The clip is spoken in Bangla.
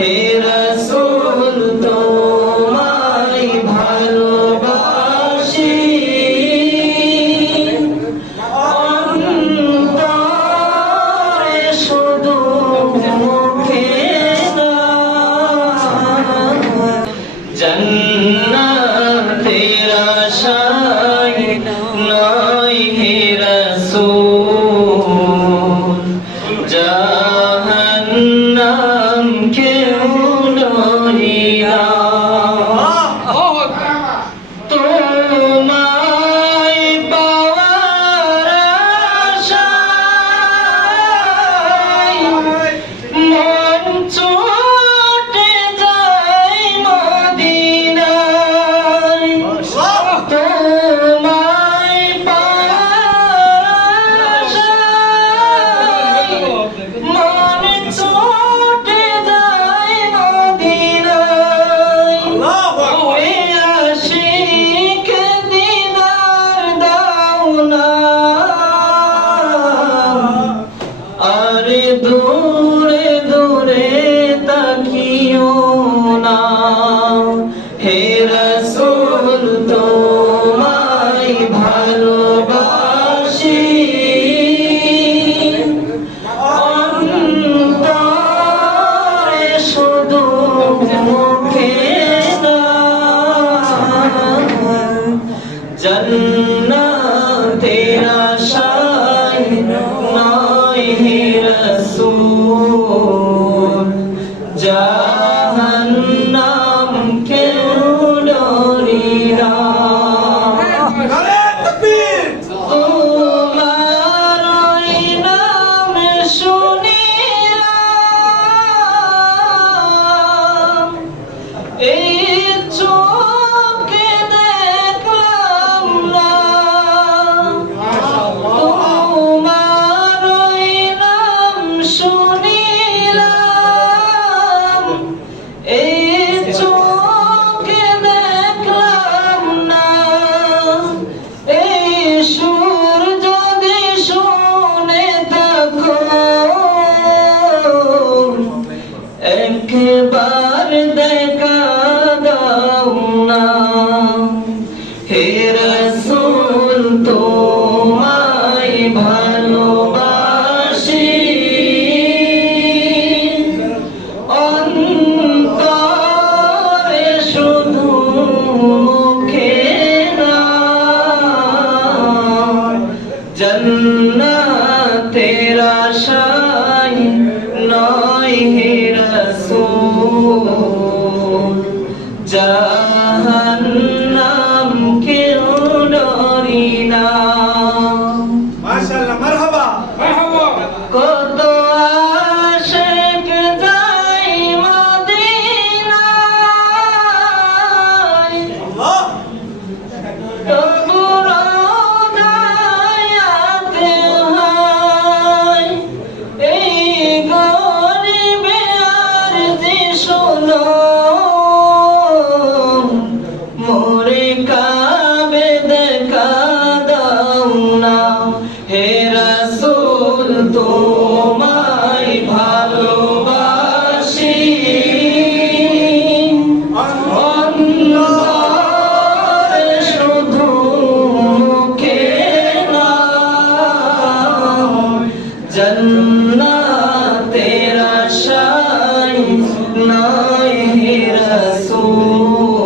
হে রাসূল তোমায় ভালোবাসি অন্তরে শুধু মুখে না জান্নাতের আশায় নয় হে রাসূল জাহান্নাম কেউ ডরি না তোমায় পাওয়ার আশায় মন ছুটে যায় মদিনায় তোমায় পাওয়ার আশায় মন ছুটে যায় মদিনায় ওই আশিক দিদার দাও না আরে দূরে দূরে তাকিও না হে রাসূল তোমায় ভালোবাসি অন্তরে শুধু মুখে না জান্নাতের আশায় নয় হে রাসূল জাহান্নাম কেউ ডরি না তোমার ওই নাম শুনিলাম এই চোখে দেখলাম না তোমার ওই নাম শুনিলাম এই চোখে দেখলাম না এই সুর যদি শুনে থাকো একবার দেখা দাও না হে রাসূল তোমায় ভালোবাসি অন্তরে শুধু মুখে না জান্নাতের আশায় নয় হে রাসূল জাহান্নাম কেউ ডরি না মাশাআল্লাহ মারহাবা মারহাবা কত আশিক যায় মদিনায় আল্লাহ তবু রোজায়াতে হয় এই গরিবে আরজি শোনো মোরে কাবে দেখা দাও না হে রাসূল তোমায় ভালোবাসি অন্তরে শুধু মুখে না জান্নাতের আশায় নয় হে রাসূল